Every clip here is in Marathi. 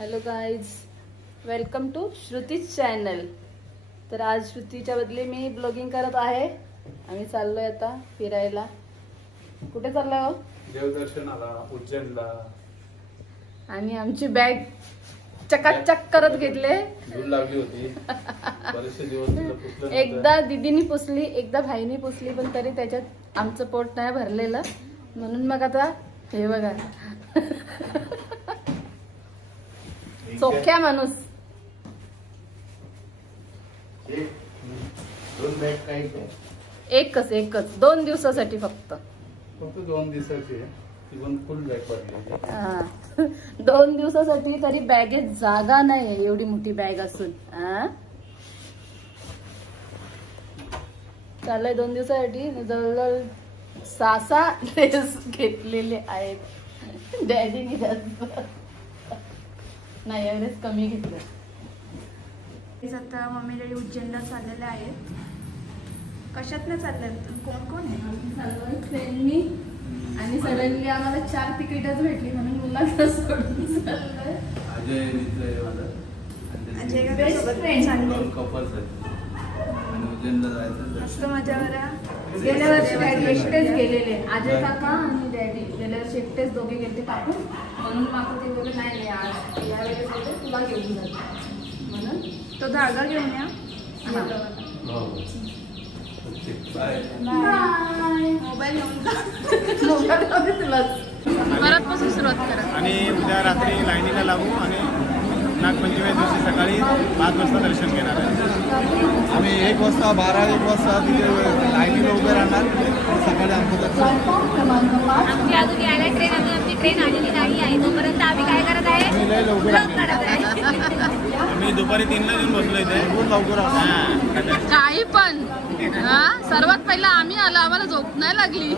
Hello guys, welcome to Shruti's channel. तर आज श्रुतीच्या बदली मी ब्लॉगिंग करत आहे। आम्ही चाललोय आता फिरायला। कुठे चाललोय हो? देवदर्शनाला, उज्जैनला। आणि आमची बॅग चकाचक करत घेतले। धूळ लागली होती बरेचसे दिवस पुसलं। एकदा दीदीनी पुसली, एकदा भाईनी पुसली, पण तरी त्याच्यात आमचं पोट नाही भरलेलं, म्हणून मग आता हे बघा चोख्या माणूस। एकच 2 दिवसासाठी फक्त 2 दिवसाची ती पण फुल बॅग भरली। 2 दिवसासाठी, तरी बॅगेत जागा नाही एवढी मोठी बॅग असून। चालय 2 दिवसासाठी जवळजवळ 6 ड्रेस घेतलेले आहेत डॅडीने। जास्त नाही, एवढेच कमी घेतलं। आता मम्मी डॅडी उज्जैनला चाललेले आहेत। कशात नाही चालले? कोण कोण आहे? चाललोय ट्रेननी, आणि सडनली आम्हाला 4 तिकीटच भेटली, म्हणून मुलांना सोडून चाललोय। अजय मित्र माझा, अजय का बेस्ट फ्रेंड चालले। कपल्स आहेत आणि उज्जैनला जायचं। मस्त मजा करा। गेल्या वर्षी डॅडी एकटेच गेलेले, अजय काका आणि डॅडी गेल्या वर्षी एकटेच दोघे गेले काकू, म्हणून काकू ते बोलले नाही आज यावेळेस तुला घेऊन जातो, म्हणून तो धागा घेऊन या। मोबाईल घेऊन परत पासून सुरुवात करा। आणि उद्या रात्री लाईनीला लागू आणि नागपंचमी दिवशी सकाळी 5 वाजता दर्शन घेणार आहे। आम्ही 1 वाजता 12-1 वाजता तिथे लाईनीला उभे राहणार। सकाळी आमचं दर्शन। आमची अजून यायला ट्रेन, अजून आमची ट्रेन आलेली नाही आहे, तोपर्यंत आम्ही काय करत आहे? आम्ही लय लवकर आम्ही दुपारी 3ला येऊन बसलो इथे। लवकर काही पण सर्वात पहिला आम्ही आलो, आम्हाला झोप नाही लागली।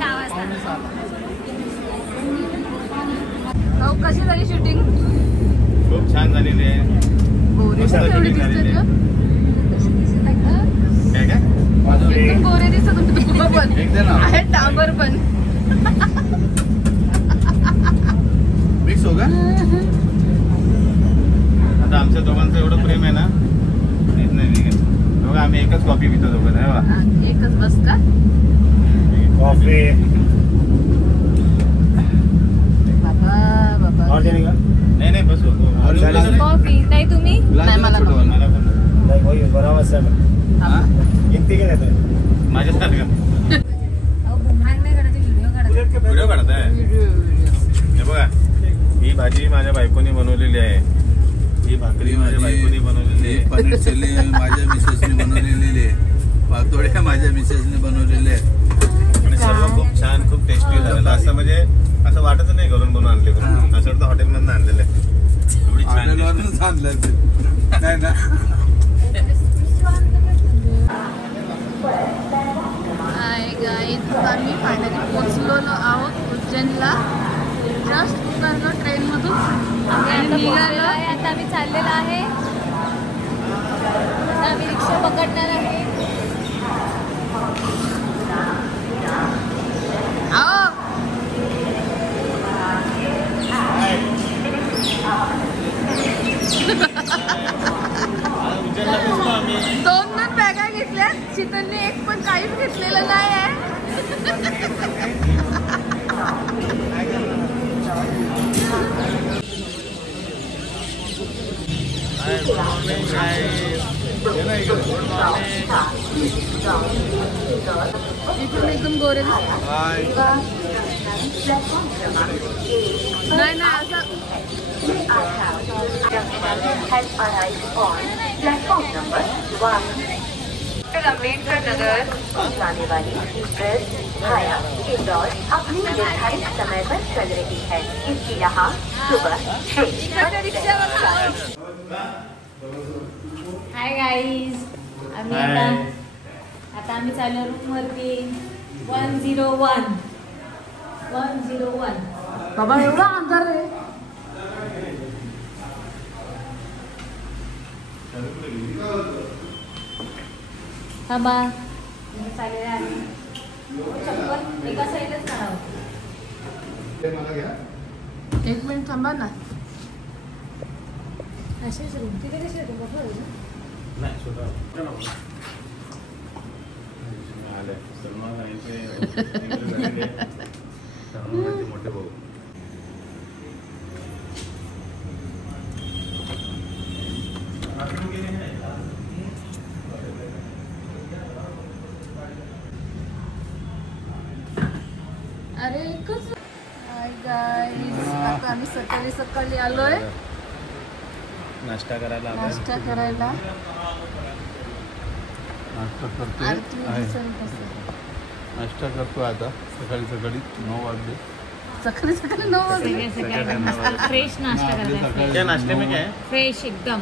6 वाजता। कशी झाली शूटिंग? खूप छान झालेली आहे। एवढी दिसते का? कशी दिसत आहे का? काय काय एकदम गोरे दिसत होते तुम्ही पण, आहे डांबर पण। मिक्स हो का? आता आमच्या दोघांचं एवढं प्रेम आहे ना, नाही बघा आम्ही एकच कॉफी पितो दोघं। एकच बस का? कॉफी नाही बसू कॉफी नाही तुम्ही? नाही, मला माझ्यासारखं बुमरांग नाही काढत, व्हिडिओ काढत। व्हिडिओ काढत आहे। हे बघा, ही भाजी माझ्या बायकोनी बनवलेली आहे, ही भाकरी माझ्या बायकोनी बनवलेली आहे, पनीर चिल्ली माझ्या मिसेसने बनवलेली आहे, पातोड्या माझ्या मिसेसने बनवलेले आहेत। आणि सर्व खूप छान, खूप टेस्टी झालेलं। असं म्हणजे असं वाटत नाही घरून बनवून आणले, असं वाटतं हॉटेलमधून आणलेलं आहे। एवढी छान आणलं नाही ना। आम्ही फायनली पोहोचलो आहोत उज्जैनला। जस्ट उतरलो ट्रेन मधून, आता आम्ही चाललेलो आहे। आम्ही रिक्षा पकडणार आहे। दोन बॅगा घेतल्या, शीतलने एक पण काहीच घेतलेलं नाही आहे। इथून एकदम गोरे नाही ना असं। अम्बेडकर नगर को जाने वाली एक्सप्रेस हाया इंदौर अपने निर्धारित समय पर चल रही है। इसकी यहाँ सुबह 6। हाय गाईज, आम्ही आता आम्ही चाललो रूम वरती। 101 बाबा एवढा अंतर रे। थांबा, चाललेलं आहे। चप्पल एका साईडच काढावं। मला घ्या। एक मिनिट थांबा ना. मोठे भाऊ अरे एकच. हाय गाईज, आता आम्ही सकाळी सकाळी आलोय नाश्ता करायला. नाश्ता करायला. नाश्ता करतोय आरती दिसेल कसं. नाश्ता करतो आता सकाळी सकाळी 9 वाजले. सकाळी सकाळी 9 वाजले. फ्रेश नाश्ता करतात. क्या नाश्ते में क्या है? फ्रेश एकदम.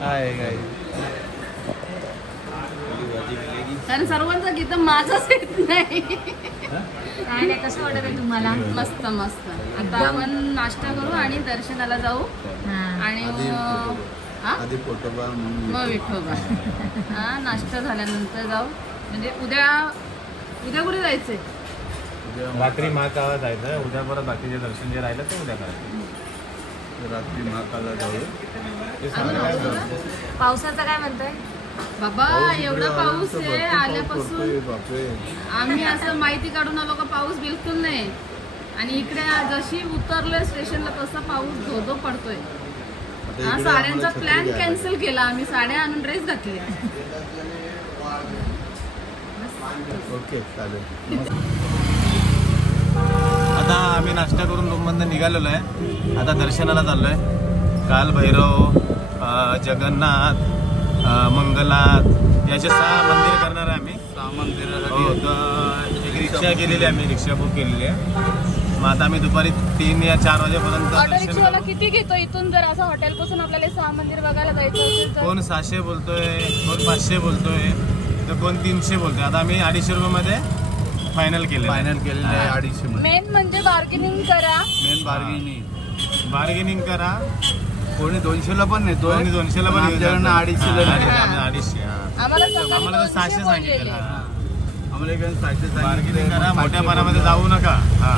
हाय गाई. कारण सर्वांचं गीत माझंच येत नाही. काय नाही, कसं ऑर्डर आहे तुम्हाला? मस्त मस्त. आता आपण नाश्ता करू आणि दर्शनाला जाऊ आणि आधी पोटोबा मग विठोबा. हा, नाश्ता झाल्यानंतर जाऊ. म्हणजे उद्या कुठे जायचंय? रात्री महाकाला जायचं. उद्या परत बाकीचे दर्शन जे राहिलं ते उद्या करायचं. रात्री महाकाला जाऊ. पावसाचं काय म्हणतोय? बाबा एवढा पाऊस आहे आल्यापासून. बापरे. आम्ही असं माहिती काढून आलो का पाऊस बिलकुल नाही. आणि इकडे जशी उतरलोय स्टेशनला तसा पाऊस धो पडतोय. हा, साड्यांचा प्लॅन कॅन्सल केला आम्ही. साड्या आणून ड्रेस घातले. ओके चालेल. आता आम्ही नाश्ता करून रूममधून निघालेलो आहे. आता दर्शनाला चाललोय. काल भैरव, जगन्नाथ, मंगलाथ याचे 6 मंदिर करणार आहे आम्ही. 6 मंदिराला हो, तर एक रिक्षा केलेली आहे. आम्ही रिक्षा बुक केलेली आहे. मग आता आम्ही दुपारी 3 या 4 वाजेपर्यंत ऑटो दर्शन रिक्षावाला करू. किती घेतो इथून? जर असं हॉटेलपासून आपल्याला 6 मंदिर बघायला जायचं असेल तर? कोण 700 बोलतोय, कोण 500 बोलतोय, तर कोण 300 बोलतोय. आता आम्ही 250 रुपयामध्ये फायनल केलेलं आहे. 250 मध्ये. मेन म्हणजे बार्गेनिंग करा. मेन बार्गेनिंग करा. कोणी 200ला पण नेतो. कोणी 200ला पण आमच्याकडनं 250 ला नेतो. 250. आम्हाला सकाळी आम्हाला तर 600 200 सांगितलेलं. बोललेले. आम्हाला इकडे 600 बार्गेनिंग करा. मोठ्या पारामध्ये जाऊ नका. हा,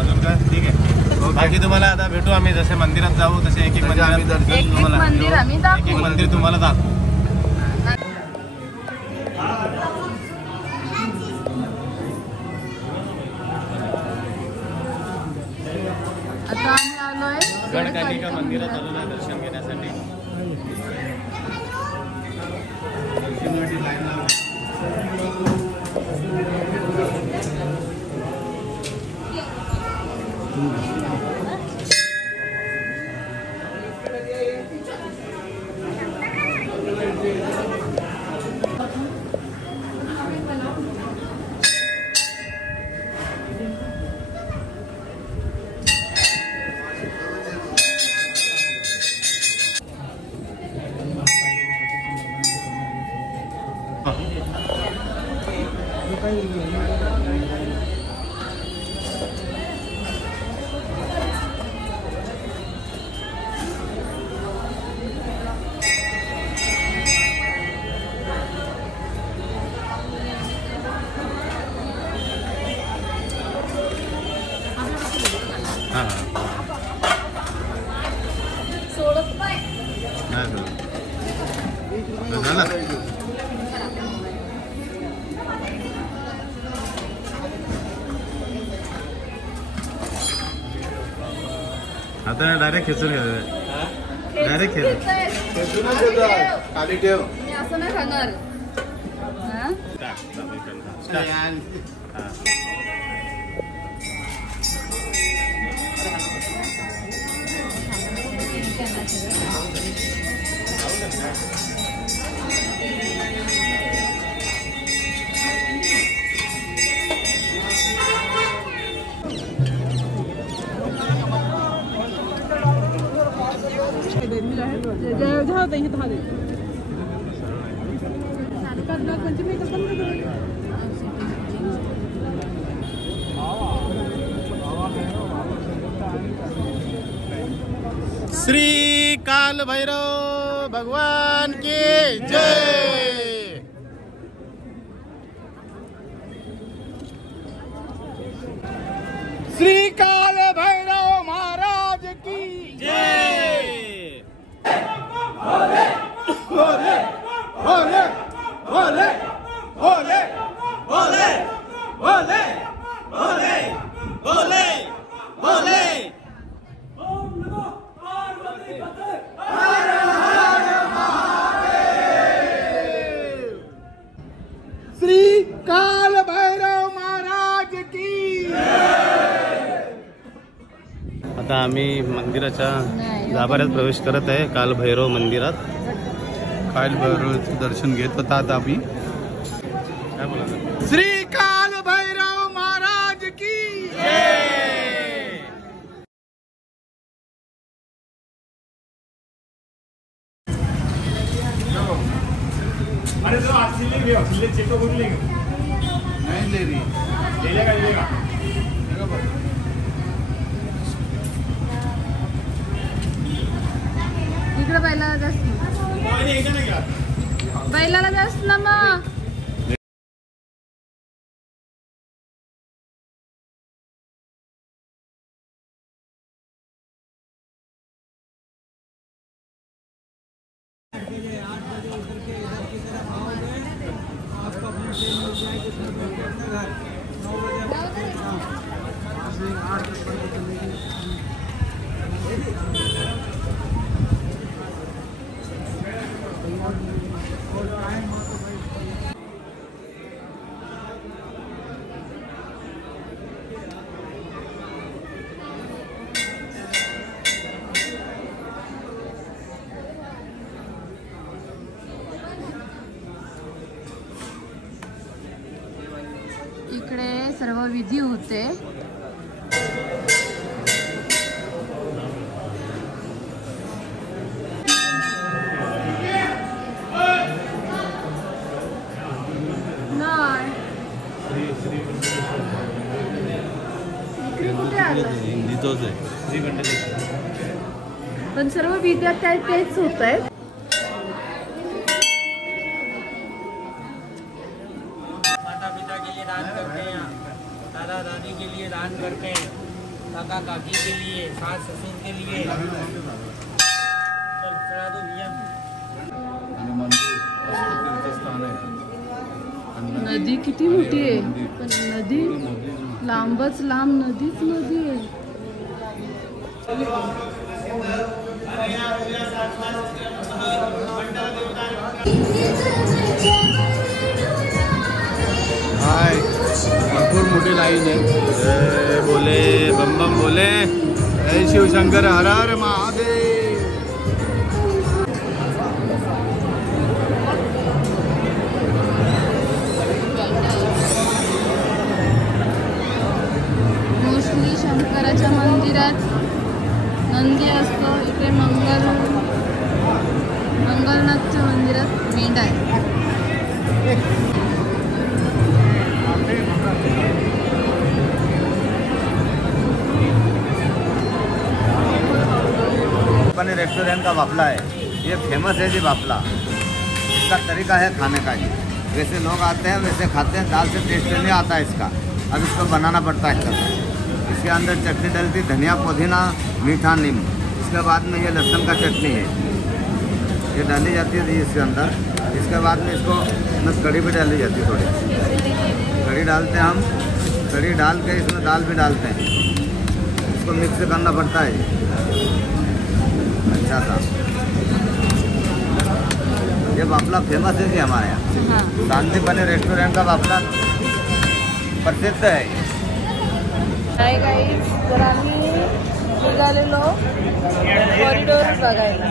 अजून काय? ठीक आहे. बाकी तुम्हाला आता भेटू. आम्ही जसे मंदिरात जाऊ तसे एक आम्ही मंदिर दर्शन एक तुम्हाला मंदिर आम्ही एक दाखवू. मंदिर तुम्हाला दाखवू. आता आम्ही आलोय गणकालिका मंदिरात आलेलो आहे दर्शन घेण्यासाठी. सोडत नाही. आता डायरेक्ट खेचून घ्यायचं. डायरेक्ट खाली ठेव. मी असं नाही खाणार. हा? श्री काल भैरव भगवान की जय. श्री काल भोले भोले भोले भोले। श्री काल भैरव महाराज की। आता आम्ही मंदिराच्या गाभाऱ्यात प्रवेश करत आहे, काल भैरव मंदिरात। काल भैरवचं दर्शन घेत होता आता आम्ही। काय बोला? श्री काल भैरव महाराज की जय। अरे जो आसिले चेक करून नहीं ले रही, ले लेगा। इकडे बैलाला जास्त बैलाला जास्त ना मग। इकडे सर्व विधी होते। नाही इकडे कुठे आलं? हिंदीतच आहे। पण सर्व विद्या तेच होत आहेत। माता पिता के लिए दान करते हैं, दादा दादी के लिए दान करते हैं, काका काकी के लिए, सास ससुर के लिए। चल चढ़ा दो भैया। तीर्थस्थान आहे। नदी किती मोठी आहे, पण नदी लांबच लांब, नदीच नदी आहे। हाय, भरपूर मोठी लाईन आहे। जय बोले बम बम बोले। जय शिवशंकर, हर हर महादेव। मोस्टली शंकराच्या मंदिरात नंदी असतो, इकडे मंगलनाथच्या मंदिरात मेंढा आहे। अपने रेस्टोरेंट का बाफला है, ये फेमस है जी बाफला। इसका तरीका है खाने का जी, वैसे लोग आते हैं वैसे खाते हैं, दाल से टेस्ट नहीं आता है इसका। अब इसको बनाना पड़ता है इसके अंदर चटनी डलती, धनिया पुदीना मीठा नीम। इसके बाद में ये लहसुन का चटनी है, ये डाली जाती है इसके अंदर। इसके बाद में इसको बस कड़ी भी डाली जाती है, थोड़ी कड़ी डालते हैं हम। कड़ी डाल के इसमें दाल भी डालते हैं, इसको मिक्स करना पड़ता है अच्छा सा। ये बाफला फेमस है जी हमारे यहाँ, शांति बने रेस्टोरेंट का बाफला प्रसिद्ध है। हाय गाईज, तर आम्ही निघालेलो कॉरिडोर बघायला,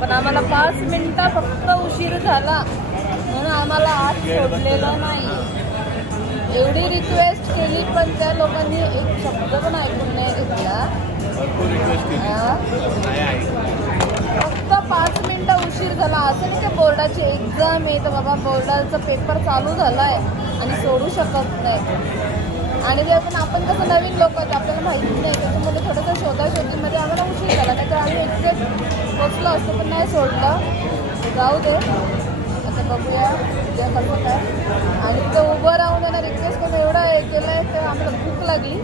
पण आम्हाला 5 मिनिटं फक्त उशीर झाला म्हणून आम्हाला आत सोडलेलं नाही। एवढी रिक्वेस्ट केली पण त्या लोकांनी एक शब्द पण ऐकून नाही घेतला। फक्त 5 मिनिटं उशीर झाला। असं नाही की बोर्डाची एक्झाम आहे तर बाबा बोर्डाचा पेपर चालू झालाय आणि सोडू शकत नाही। आणि ते पण आपण कसं नवीन लोक आहेत, आपल्याला माहिती नाही, त्याच्यामध्ये थोडंसं शोधाशोधीमध्ये आम्हाला उशीर झाला, नाही तर आम्ही एक्झॅक्ट पोचलो असतो पण नाही सोडलं। जाऊ दे, आता बघूया उद्या कसं काय। आणि तो उभं राहून त्यांना रिक्वेस्ट करून एवढं हे केलं आहे तर आम्हाला भूक लागली।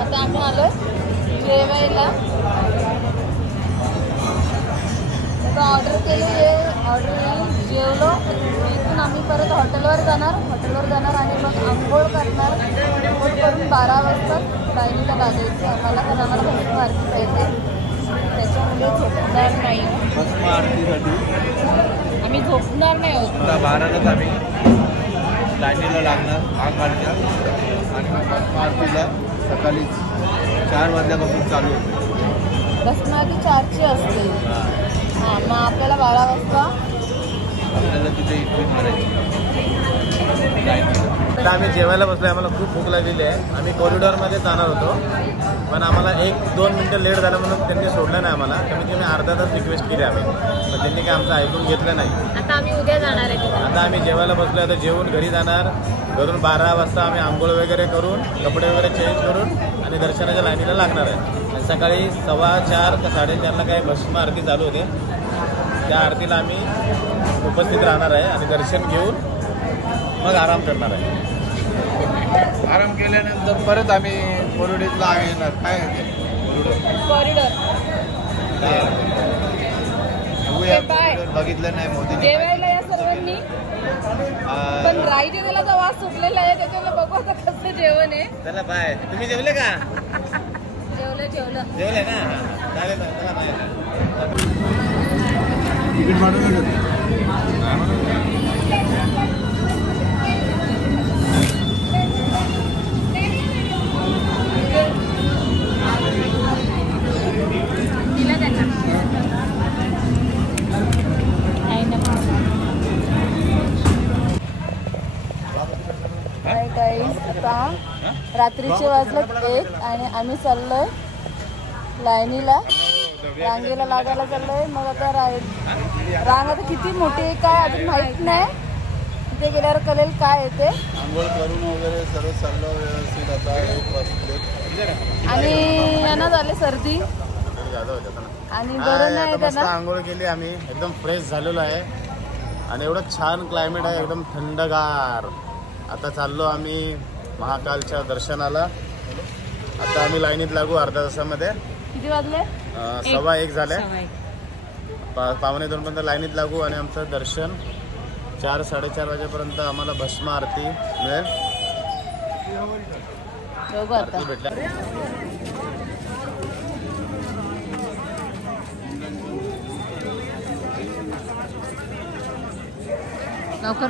आता आम्ही आलो जेवायला, ऑर्डर केली आहे, ऑर्डर जेवलो, इथून आम्ही परत हॉटेलवर जाणार आणि मग आंघोळ करणार. आंघोळ करून 12 वाजता लाईनीला लागायचं आम्हाला, कारण आम्हाला भस्म आरती पाहिजे. त्याच्यामुळे झोपणार नाही, भस्म आरतीसाठी आम्ही झोपणार नाही आहोत. 12लाच आम्ही लाईनीला लागणार आग घालच्या आणि मग भस्म आरतीला सकाळी 4 वाजल्यापासून चालू होते. भस्म आरती 4ची असते. हां, मग आपल्याला 12 वाजता आपल्याला तिथे इकडे मारायची लाईनीला. आता आम्ही जेवायला बसलोय. आम्हाला खूप भूक लागलेली आहे. आम्ही कॉरिडॉरमध्ये जाणार होतो, पण आम्हाला 1-2 मिनटं लेट झालं म्हणून त्यांनी सोडलं नाही आम्हाला. कमीत कमी अर्धा तास रिक्वेस्ट केली आम्ही, पण त्यांनी काय आमचं ऐकून घेतलं नाही. आता आम्ही उद्या जाणार आहे. आता आम्ही जेवायला बसलोय. आता जेवून घरी जाणार. घरून 12 वाजता आम्ही आंघोळ वगैरे करून कपडे वगैरे चेंज करून आणि दर्शनाच्या लाईनीला लागणार आहे. आणि सकाळी 4:15 का 4:30ला काय भस्म आरती चालू होते. त्या आरतीला आम्ही उपस्थित राहणार आहे आणि दर्शन घेऊन मग आराम करणार आहे. आराम केल्यानंतर परत आम्ही कोरोडीतला येणार. काय कॉरिडॉर बघितलं नाही मोदी जेवायला या सर्वांनी, पण राई जेवणाचा वास सुटलेला आहे. त्याच्यामुळे बघू आता कसं जेवण आहे. चला बाय. तुम्ही जेवले का? जेवलं जेवले ना? चालेल ना, चला बाय. तिकीट मारून दिला त्यांना. काही आता रात्रीचे वाजलेत 1 आणि आम्ही चाललोय लाईनीला, रांगेला लागायला चाललोय. मग आता रांग आता किती मोठी आहे काय अजून माहित नाही. तिथे गेल्यावर कळेल काय येते. आंघोळ करून वगैरे सर्व चाललं व्यवस्थित. आता 1 वाजले आणि यांना झाले सर्दी आणि बरं नाही मस्त त्यांना. आंघोळ केली आम्ही, एकदम फ्रेश झालेलो आहे आणि एवढं छान क्लायमेट आहे, एकदम थंडगार. आता चाललो आम्ही महाकालच्या दर्शनाला. आता आम्ही लाईनीत लागू अर्ध्या तासामध्ये. किती वाजले? 1:15 झाले. 1:45 पर्यंत लाईनीत लागू आणि आमचं दर्शन 4-4:30 वाजेपर्यंत आम्हाला भस्म आरती मिळेल. बघू आता. आरती भेटल्या.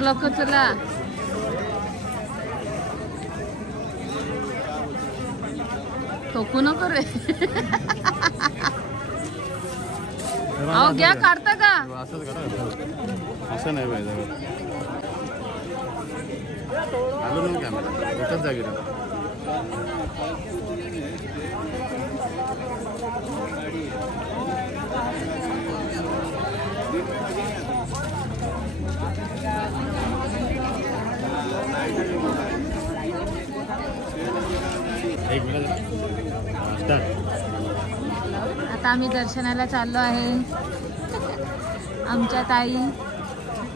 लवकर चला. ठोकू नको रे. अहो घ्या, काढता का? असंच करा, असं नाही पाहिजे. आलो नाही कॅमेरा एकच जागी राहा. एक मिनिट. आता आम्ही दर्शनाला चाललो आहे. आमच्या ताई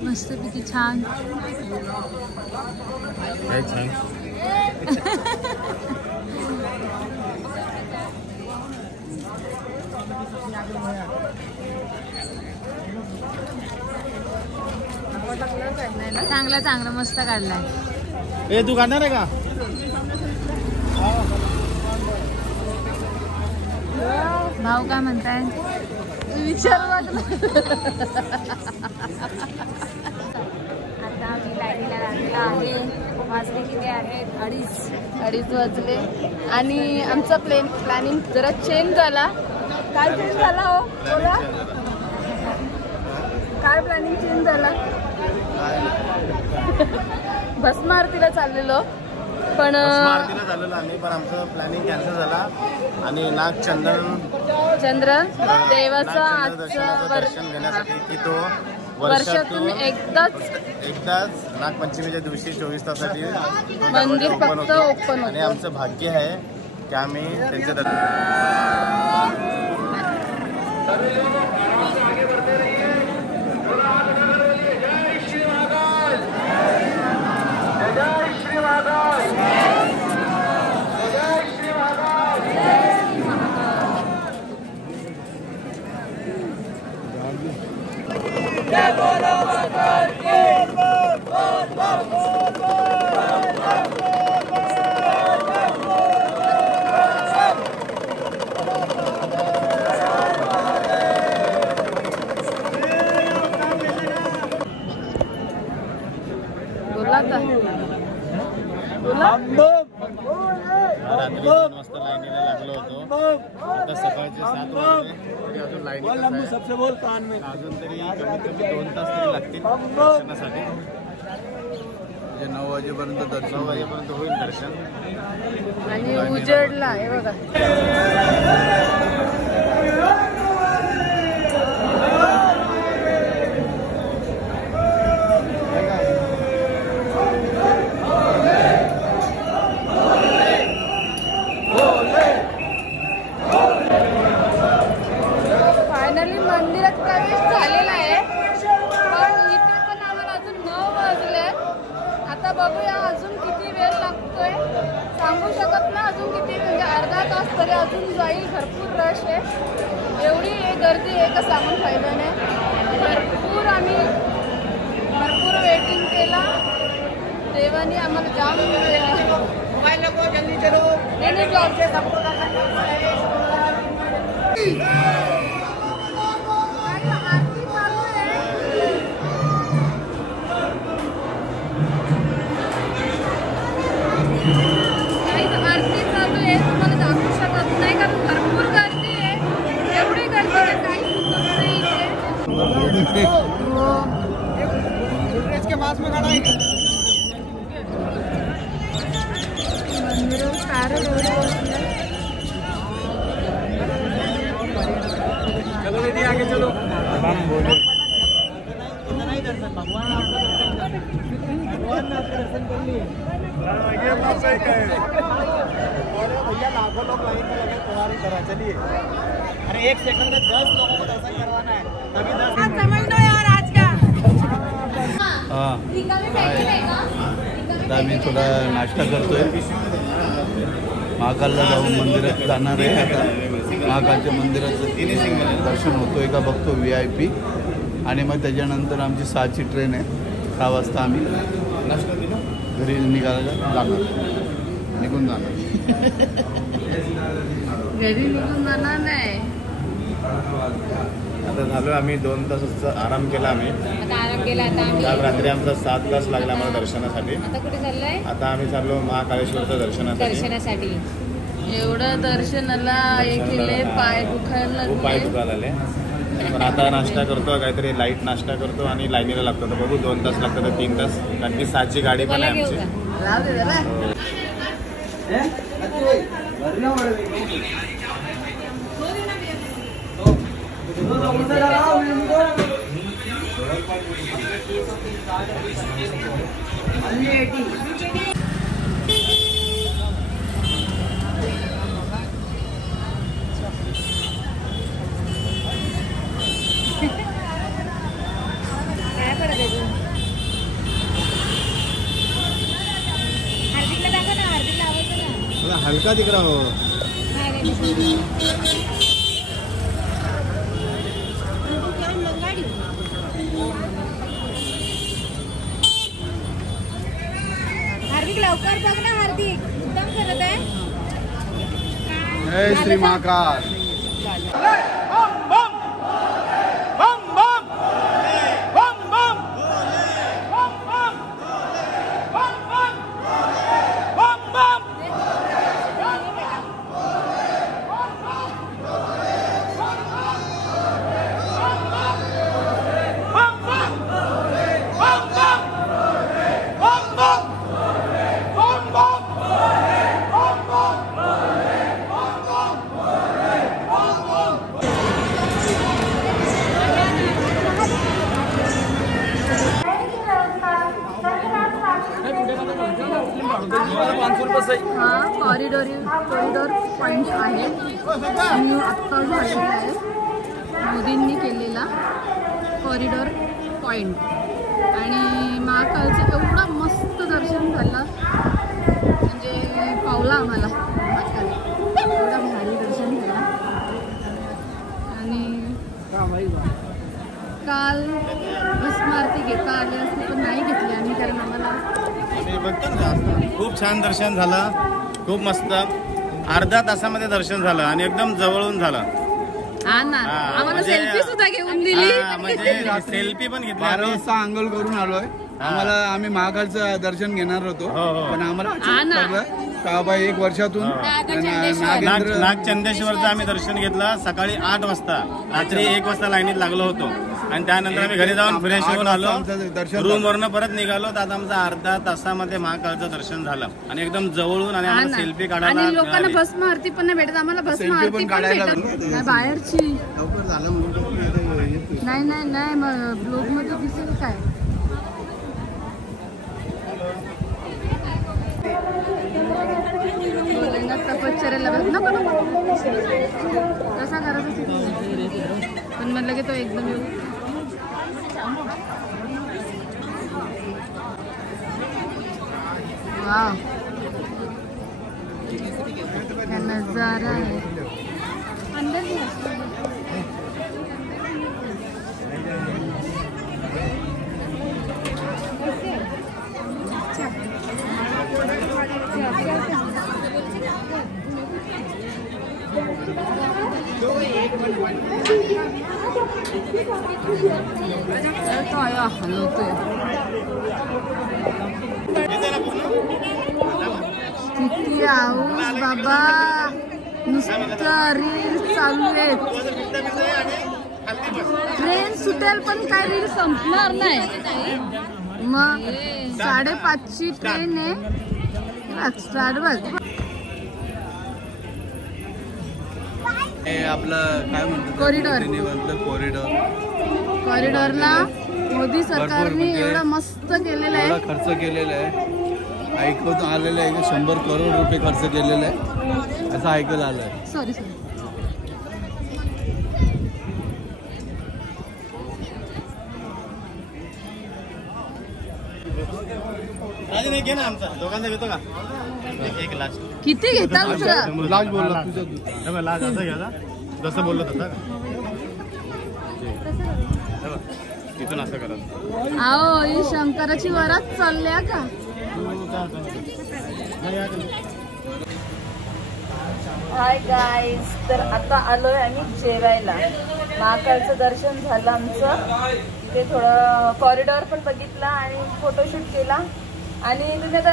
मस्तपैकी छान काय छान. चांगला मस्त काढलाय. ए तू काढणार आहे का? भाऊ काय म्हणताय? विचार. आता आम्ही लाईनीला लागलेला आहे. वाजले किती आहेत? 2:30 वाजले आणि आमचा प्लॅनिंग जरा चेंज झाला. काय चेंज झाला हो? बोला. काय प्लॅनिंग चेंज झाला? भस्म आरतीला चाललेलो पण आरतीला चाललेलो आम्ही, पण आमचं प्लॅनिंग कॅन्सल झाला आणि चंद्र देवाचा दर्शनाचं दर्शन घेण्यासाठी की तो वर्षातून एकदाच नागपंचमीच्या दिवशी 24 तासासाठी मंदिर फक्त ओपन आणि होतं. आमचं भाग्य आहे की आम्ही त्यांचे दर्शन. जय बोलो माता की। 2 वाजता लाईनीला लागलो होतो. आता सकाळचे 7 वाजले तरी अजून लाईनीतच आहे. अजून तरी कमीत कमी 2 तास तरी लागतील दर्शनासाठी. 9 वाजेपर्यंत 9 वाजेपर्यंत होईल दर्शन. आणि उजेडला आहे बघा. फायनली मंदिरात प्रवेश झालेला आहे, पण इथे पण आम्हाला अजून 9 वाजले. आता बघूया अजून किती वेळ लागतोय, सांगू शकत ना अजून किती, म्हणजे अर्धा तास तरी अजून जाईल. भरपूर रश आहे, एवढी गर्दी आहे का सांगून फायदा नाही. आम्ही भरपूर वेटिंग केला, देवानी आम्हाला जाम आरती चालू आहे. तुम्हाला दाखवू शकत नाही कारण भरपूर गर्दी आहे. एवढी गर्दी आहे काही सुचत नाही इथे. लाखों लोग लाइन में लगे तैयारी करा. चलिए, अरे 1 सेकंड में 10 लोगों को दर्शन करवाना है, तभी 10 समझ लो यार आज का. हां, आता आम्ही थोडा नाश्ता करतोय. महाकालला जाऊन मंदिरात जाणार आहे. आता महाकालच्या मंदिराचं दर्शन होतोय का बघतो VIP. आणि मग त्याच्यानंतर आमची 6ची ट्रेन आहे. 6 वाजता आम्ही घरी निघायला जाणार, निघून जाणार. घरी निघून जाणार नाही. आता झालो आम्ही 2 तासाचा आराम केला. आम्ही आता आराम केला. आता आम्ही काल रात्री आमचा 7 तास लागला आम्हाला दर्शनासाठी. आता कुठे चाललोय? आता आम्ही चाललो महाकालेश्वरच्या दर्शनासाठी. एवढं दर्शनाला हे केले, पाय दुखायला खूप पाय लागले. दुखायला आले. पण आता नाश्ता करतो, काहीतरी लाईट नाश्ता करतो आणि लाईनीला लागतो. तर बघू 2 तास लागतात तर 3 तास, कारण की 7ची गाडी पण आहे आमची. राहू दे जरा. काय करत आहे तू? हार्दिकला दाखव ना, हार्दिकला आवडतं ना. हलका तिकडा हो. हार्दिक लवकर बघ ना, हार्दिक एकदम करत आहे. जय श्री महाकाल. हा कॉरिडॉर पॉइंट आहे. न्यू आत्ता झालेला आहे, मोदींनी केलेला कॉरिडॉर पॉइंट. आणि महाकालचं एवढं मस्त दर्शन झालं, म्हणजे पावला आम्हाला महाकाल. एवढं भारी दर्शन झालं. आणि काल भस्म आरती घेता आली असते पण नाही घेतली आम्ही, कारण आम्हाला खूप छान दर्शन झालं. खूप मस्त. अर्ध्या तासामध्ये दर्शन झालं आणि एकदम जवळून झालं. हा ना, आम्हाला सेल्फी सुद्धा घेऊन दिली. म्हणजे सेल्फी पण घेतली. 12 वाजता आंघोळ करून आलोय. आम्ही महाकालचं दर्शन घेणार होतो, पण आम्हाला काळाबाई 1 वर्षातून नागचंदेश्वरचं आम्ही दर्शन घेतलं सकाळी 8 वाजता, रात्री 1 वाजता लाईनीत लागलो होतो आणि त्यानंतर आम्ही घरी जाऊन फ्रेश होऊन आलो, रूम वरनं परत निघालो. तर आता आमचं अर्धा तासामध्ये महाकाळचं दर्शन झालं आणि एकदम जवळून आणि आम्हाला सेल्फी काढायला आणि लोकांना भस्म आरती पण नाही भेटत, आम्हाला भस्म आरती पण भेटत नाही बाहेरची. लवकर झालं म्हणून नाही नाही नाही ब्लॉग मध्ये दिसेल काय. तपश्चर्याला नको नको कसा करायचा पण म्हणलं की तो एकदम वाव नजारा आहे. अंदर तो आया हलवतोय. किती आऊस बाबा, नुसतं रील्स चालू आहेत. ट्रेन सुटेल पण काय रील संपणार नाही. मग 5:30ची ट्रेन आहे. स्टार्ट बघ. आपलं काय म्हणतो कॉरिडॉर. कॉरिडॉरला मोदी सरकारने एवढं मस्त केलेलं आहे, खर्च केलेला आहे. ऐकून आलेलं आहे की 100 करोड रुपये खर्च केलेला आहे असं ऐकायला आलं आहे. सॉरी घे ना आमचा दोघांचा घेतो का. एक लास्ट किती घेता दुसरं लाज बोलला तुझं लाज असं घ्यायला जसं बोललो तसं तिथून असं करत. आओ ही शंकराची वरात चालल्या का. हाय गाईज, तर आता आलोय आम्ही जेवायला. महाकाळचं दर्शन झालं आमचं. तिथे थोडं कॉरिडॉर पण बघितला आणि फोटोशूट केला. आणि तुम्ही आता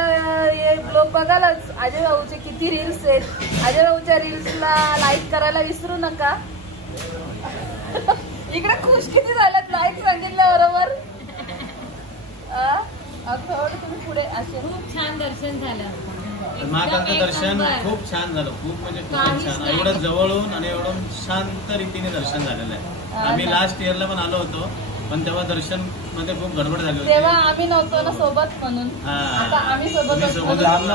ब्लॉग बघालच. अजय भाऊचे किती रील्स आहेत. अजय भाऊच्या रील्सला लाईक करायला विसरू नका. इकडे खुश किती झाल्यात लाईक सांगितल्याबरोबर. थोडं तुम्ही पुढे असे. खूप छान दर्शन झालं. महाकाळचं दर्शन खूप छान झालं. खूप म्हणजे खूप छान. एवढं जवळून आणि एवढं शांत रीतीने दर्शन झालेलं आहे. आम्ही लास्ट इयरला पण आलो होतो पण तेव्हा दर्शन मध्ये खूप गडबड झाली होती. तेव्हा आम्ही नव्हतो ना सोबत म्हणून. आता आम्ही सोबत एकदम जवळ झालं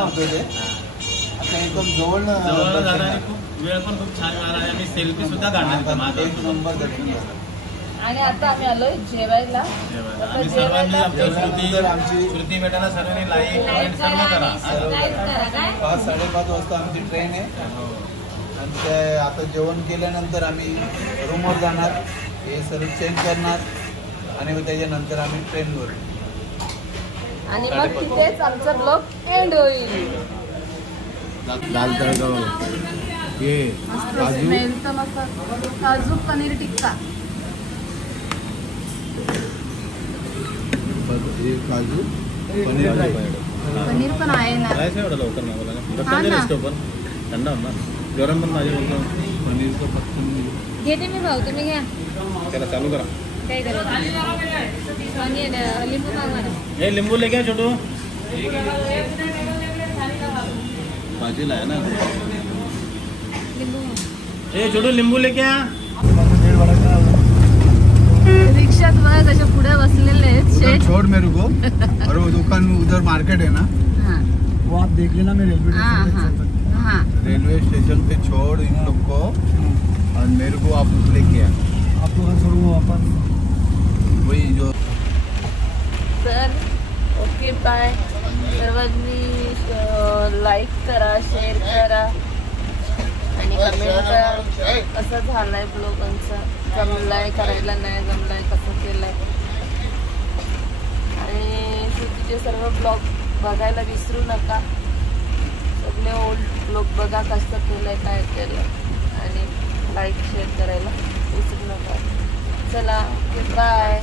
आणि खूप वेळ पण खूप छान मिळाला आणि आम्ही सेल्फी सुद्धा काढणार. आणि आता आम्ही आलोय जेवायला. आम्ही सर्वांनी आमची श्रुती भेटायला सर्वांनी लाईक सर्व करा. 5:30 वाजता आमची ट्रेन आहे आणि ते आता जेवण केल्यानंतर आम्ही रूमवर जाणार. हे सर्व चेंज करणार आणि मग त्याच्यानंतर आम्ही ट्रेनवर. आणि मग तिथेच आमचा ब्लॉग एंड होईल. लाल तळगाव हे काजू पनीर टिक्का. काजू पनीर पण आहे ना. एवढं लवकर नाही पण थंड होणार. गरम पण माझे बोलतो. पनीरचं पत्कन घेते मी भाऊ, तुम्ही घ्या. त्याला चालू करा. काय करा लिंबू मागवा. हे लिंबू लेके छोटू. भाजीला आहे ना लिंबू. हे छोटू लिंबू लेके आ. रिक्षात बघा कशा पुढे बसलेले आहेत. छोड़ मेरे को और वो दुकान उधर मार्केट है ना वो आप देख लेना. मैं रेलवे स्टेशन पे छोड़ इन लोग को और मेरे को आप लेके आ. आप लोग छोड़ो वापस वही जो. तर ओके बाय. सर्वांनी लाईक करा, शेअर करा आणि कमेंट करा कसं झालंय ब्लॉग आमचा. जमलाय करायला नाही जमलाय कसं केलंय. आणि श्रुतीचे सर्व ब्लॉग बघायला विसरू नका. सगळे ओल्ड ब्लॉग बघा कसं केलंय काय केलं आणि लाईक शेअर करायला विसरू नका. चला बाय.